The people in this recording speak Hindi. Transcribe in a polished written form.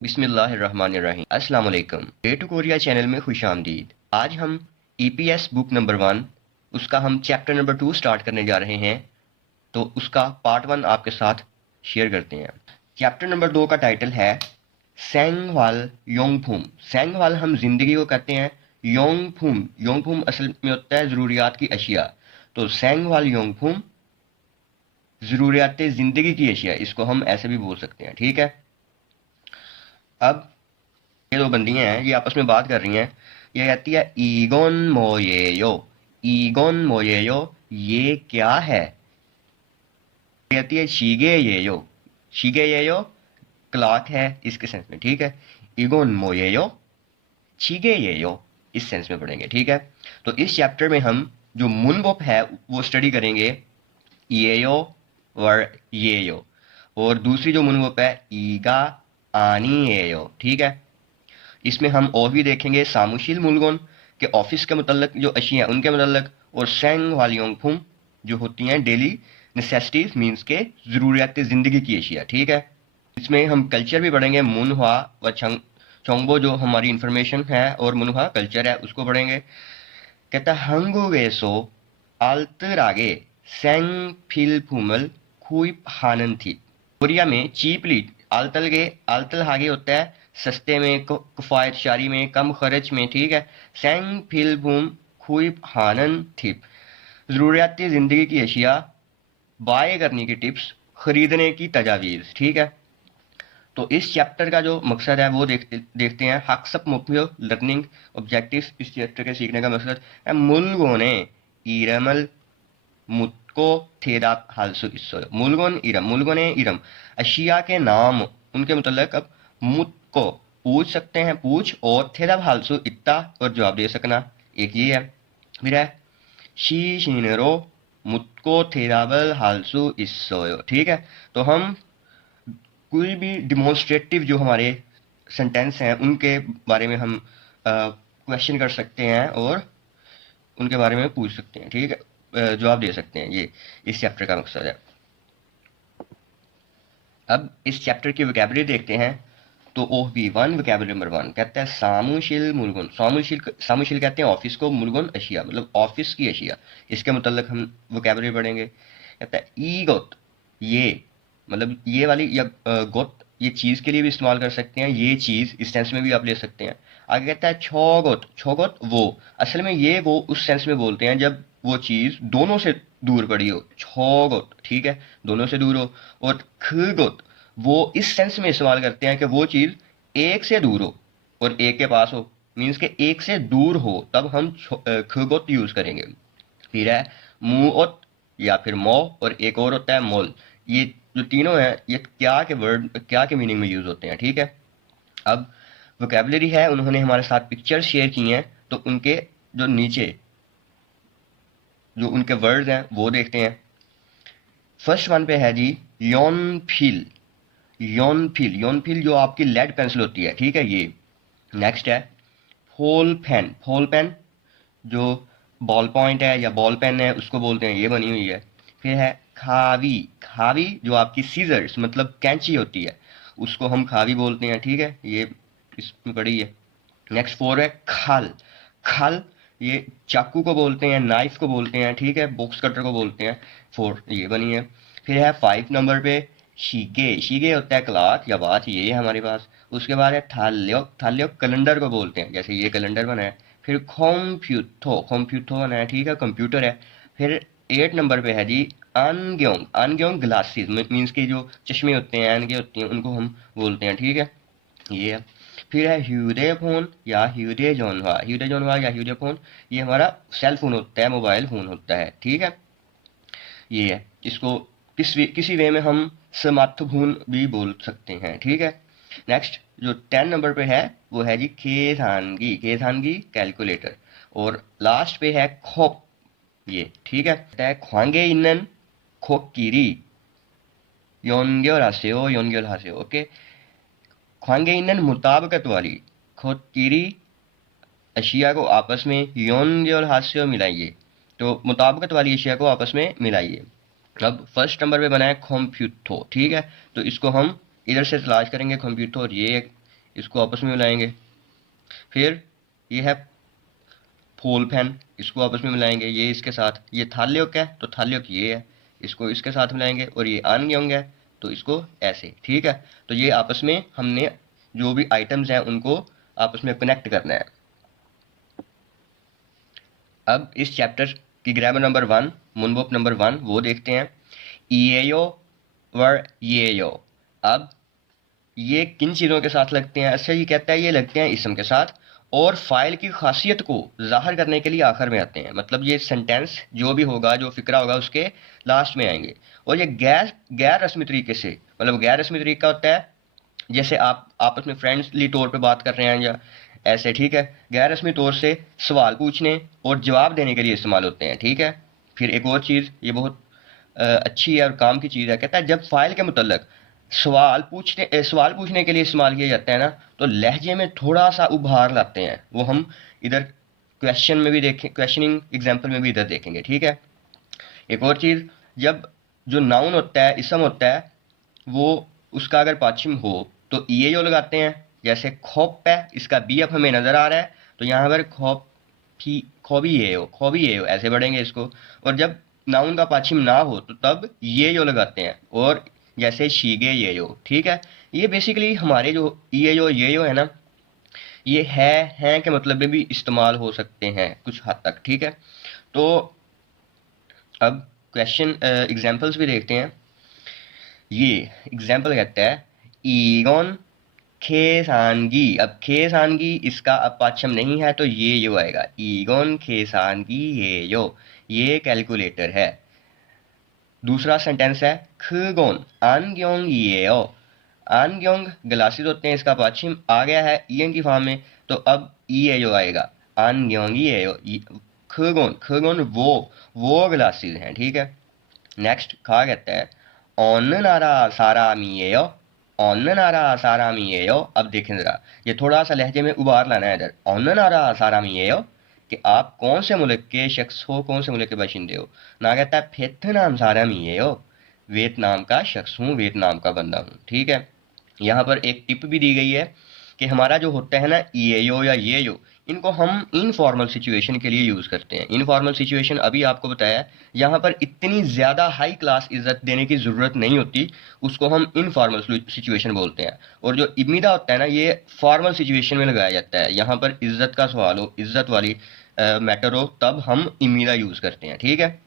बिस्मिल्लाहिर्रहमानिर्रहीम। अस्सलाम वालेकुम। डे टू कोरिया चैनल में खुश आमदीद। आज हम ईपीएस बुक नंबर 1 उसका हम चैप्टर नंबर 2 स्टार्ट करने जा रहे हैं। तो उसका पार्ट 1 आपके साथ शेयर करते हैं। चैप्टर नंबर 2 का टाइटल है सेंगवाल योंगफूम। सेंगवाल हम जिंदगी को कहते हैं, योंगफूम योंगफूम असल में होता है ज़रूरियात की अशिया। तो सेंगवाल योंगफूम ज़रूरियात ज़िंदगी की अशिया, इसको हम ऐसे भी बोल सकते हैं। ठीक है। अब ये दो बंदियां हैं, ये आपस में बात कर रही हैं। ये कहती है ईगोन मोयेयो, ईगोन मोयेयो ये क्या है। ये कहती है शीगे येयो, शीगे येयो क्लॉक है इसके सेंस में। ठीक है। ईगोन मोयेयो शीगे येयो इस सेंस में पढ़ेंगे। ठीक है। तो इस चैप्टर में हम जो मुनवोप है वो स्टडी करेंगे, येयो और येयो। और दूसरी जो मुनवोप है ईगा आनी येयो। ठीक है। इसमें हम और भी देखेंगे सामुशील मुलगुन के ऑफिस के मतलब जो अशियाँ उनके मतलब, और सेंग वालियोंगफुम जो होती हैं डेली नेसेसिटीज मीन्स के ज़रूरियात ज़िंदगी की अशिया। ठीक है। इसमें हम कल्चर भी पढ़ेंगे, मुनहुआ व चोंगबो जो हमारी इंफॉर्मेशन है और मुनहुआ कल्चर है उसको पढ़ेंगे। कहता हंगुवेसो आल्तरागे सेंग फिलफुमल खुइप हानन थी। कोरिया में चीपली आलतलगे आलतल हागे होता है सस्ते में, किफ़ायत शारी में, कम खर्च में। ठीक है। सेंग फिल बूम खुइब हानन थिप ज़रूरियाती ज़िंदगी की अशिया, बाय करने की टिप्स, खरीदने की तजावीज़। ठीक है। तो इस चैप्टर का जो मकसद है वो देखते हैं। हक्सप मुख्य लर्निंग ऑब्जेक्टिव्स इस चैप्टर के सीखने का मकसद है मुलगोने ईरमल मुत्को थेदाप हालसु इस्सो मुलगोन इरम, मुलगोने इरम अशिया के नाम उनके मतलब। अब मुत्को पूछ सकते हैं, पूछ, और थेदाप हालसु इत्ता और जवाब दे सकना, एक ये है। फिर है शी शिनरो मुत्को थेदाबल हालसु इस्सोयो। ठीक है। तो हम कोई भी डिमॉन्स्ट्रेटिव जो हमारे सेंटेंस हैं उनके बारे में हम क्वेश्चन कर सकते हैं और उनके बारे में पूछ सकते हैं। ठीक है। जवाब दे सकते हैं, ये इस चैप्टर का मकसद है। अब इस चैप्टर की वोकैबुलरी देखते हैं। तो ओह बी वन वोकैबुलरी नंबर 1 कहता है सामुशील मुलगुन। सामुशील सामुशील कहते हैं ऑफिस को, मुलगुन अशिया मतलब ऑफिस की अशिया। इसके मतलब हम वोकैबुलरी पढ़ेंगे। कहता है ई गोत ये, मतलब ये वाली या गोत ये चीज़ के लिए भी इस्तेमाल कर सकते हैं, ये चीज़ इस सेंस में भी आप ले सकते हैं। आगे कहता है छोगोत, छोगोत वो, असल में ये वो उस सेंस में बोलते हैं जब वो चीज़ दोनों से दूर पड़ी हो, छोगोत। ठीक है। दोनों से दूर हो। और खगोत वो इस सेंस में इस्तेमाल करते हैं कि वो चीज़ एक से दूर हो और एक के पास हो, मीन्स के एक से दूर हो, तब हम खगोत यूज़ करेंगे। फिर है मुओत या फिर मो, और एक और होता है मोल। ये जो तीनों हैं ये क्या के वर्ड, क्या के मीनिंग में यूज़ होते हैं। ठीक है। अब वोकेबलरी है, उन्होंने हमारे साथ पिक्चर्स शेयर की हैं, तो उनके जो नीचे जो उनके वर्ड्स हैं वो देखते हैं। फर्स्ट वन पे है जी योनफिल। योनफिल, योनफिल जो आपकी लेड पेंसिल होती है। ठीक है। ये नेक्स्ट है फोल पेन। फोल पेन जो बॉल पॉइंट है या बॉल पेन है उसको बोलते हैं, ये बनी हुई है। फिर है खावी। खावी जो आपकी सीजर्स मतलब कैंची होती है उसको हम खावी बोलते हैं। ठीक है। ये इसमें पड़ी है। नेक्स्ट 4 है खल। खल ये चाकू को बोलते हैं, नाइफ को बोलते हैं। ठीक है। बॉक्स कटर को बोलते हैं। 4 ये बनी है। फिर है 5 नंबर पे शीगे। शीगे होता है क्लॉक या वॉच, ये है हमारे पास। उसके बाद है थाल्योक। थाल्योक कैलेंडर को बोलते हैं, जैसे ये कैलेंडर बना है। फिर खोम्फ्यूथो, खोम्फ्यूथो बना है। ठीक है। कंप्यूटर है। फिर 8 नंबर पे है जी अनग्योंग। अनग्योंग ग्लासेस मीन्स के जो चश्मे होते हैं, एनगे होती हैं, उनको हम बोलते हैं। ठीक है। ये है। फिर है ह्यूडे फोन या ह्यूडे जोनवा। ह्यूडे जोनवा या ह्यूडे फोन ये हमारा सेल फोन होता है, मोबाइल फोन होता है। ठीक है। ये है। इसको किसी वे में हम समार्थभून भी बोल सकते हैं। ठीक है। नेक्स्ट जो 10 नंबर पे है वो है जी केसानगी। केसानगी कैलकुलेटर। और लास्ट पे है खोप, ये। ठीक है। ख्वांगे इनन खोकीरी योनग्योर हासेओ, योनग्योर हासेओ। ओके। ख्वांगे इनन मुताबकत वाली, खोकीरी अशिया को आपस में, योनग्योर हास्य मिलाइए, तो मुताबकत वाली अशिया को आपस में मिलाइए। अब फर्स्ट नंबर पे बना है कंप्यूटो। ठीक है। तो इसको हम इधर से तलाश करेंगे कंप्यूटर, ये इसको आपस में मिलाएंगे। फिर ये है फोल फैन, इसको आपस में मिलाएंगे, ये इसके साथ। ये थाल्योक है तो थाल्योक ये है, इसको इसके साथ मिलाएंगे। और ये आनग्योंग है तो इसको ऐसे, ठीक है। तो ये आपस में हमने जो भी आइटम्स हैं उनको आपस में कनेक्ट करना है। अब इस चैप्टर की ग्रामर नंबर 1, मुनबोप नंबर 1 वो देखते हैं। ईएयो वर येयो। अब ये किन चीज़ों के साथ लगते हैं? अच्छा, ये कहता है ये लगते हैं इसम के साथ, और फाइल की खासियत को जाहिर करने के लिए आखिर में आते हैं। मतलब ये सेंटेंस जो भी होगा, जो फिक्रा होगा, उसके लास्ट में आएंगे। और ये गैर गैर रस्मी तरीके से, मतलब गैर रस्मी तरीका होता है जैसे आप आपस में फ्रेंडली तौर पे बात कर रहे हैं या ऐसे, ठीक है। गैर रस्मी तौर से सवाल पूछने और जवाब देने के लिए इस्तेमाल होते हैं, ठीक है। फिर एक और चीज़, ये बहुत अच्छी है और काम की चीज़ है। कहता है जब फाइल के मुतल्लक सवाल पूछने के लिए इस्तेमाल किया जाता है ना, तो लहजे में थोड़ा सा उभार लाते हैं। वो हम इधर क्वेश्चन में भी देखें, क्वेश्चनिंग एग्जाम्पल में भी इधर देखेंगे, ठीक है। एक और चीज़, जब जो नाउन होता है, इसम होता है, वो उसका अगर पाछिम हो तो ये जो लगाते हैं। जैसे खोप है, इसका बी अब हमें नज़र आ रहा है, तो यहाँ पर खोबी ये हो ऐसे बढ़ेंगे इसको। और जब नाउन का पाछिम ना हो तो तब ये जो लगाते हैं। और जैसे शीगे ये जो, ठीक है। ये बेसिकली हमारे जो ये जो है ना, ये है के मतलब में भी इस्तेमाल हो सकते हैं कुछ हद तक, ठीक है। तो अब क्वेश्चन एग्जाम्पल्स भी देखते हैं। ये एग्जाम्पल कहता है ईगोन खेसानगी। अब खेसानगी इसका अब पाछम नहीं है तो ये यो आएगा, ईगोन खेसानगी ये यो, ये कैलकुलेटर है। दूसरा सेंटेंस है खगोन आनग्योंग येओ। आनग्योंग ग्लासेस होते हैं, इसका पाछिम आ गया है ईएन की फॉर्म में, तो अब ये जो आएगा आनग्योंग येओ। खगोन खगोन वो ग्लासेस हैं, ठीक है। नेक्स्ट खा कहता है ओन्ननारा सारामिएयो। ओन्ननारा सारामिएयो। अब देखें ज़रा, ये थोड़ा सा लहजे में उबार लाना है इधर। ओन्ननारा सारामिएयो कि आप कौन से मुल्क के शख्स हो, कौन से मुल्क के बाशिंदे हो। ना कहता है फियतनाम सारामिएयो, वियतनाम का शख्स हूँ, वियतनाम का बंदा हूँ, ठीक है। यहाँ पर एक टिप भी दी गई है कि हमारा जो होता है ना यो या ये यो, इनको हम इनफॉर्मल सिचुएशन के लिए यूज़ करते हैं। इनफॉर्मल सिचुएशन अभी आपको बताया, यहाँ पर इतनी ज़्यादा हाई क्लास इज्जत देने की ज़रूरत नहीं होती, उसको हम इनफॉर्मल सिचुएशन बोलते हैं। और जो इब्निदा होता है ना, ये फॉर्मल सिचुएशन में लगाया जाता है। यहाँ पर इज्जत का सवाल हो, इज्जत वाली मैटर हो, तब हम इब्निदा यूज़ करते हैं, ठीक है।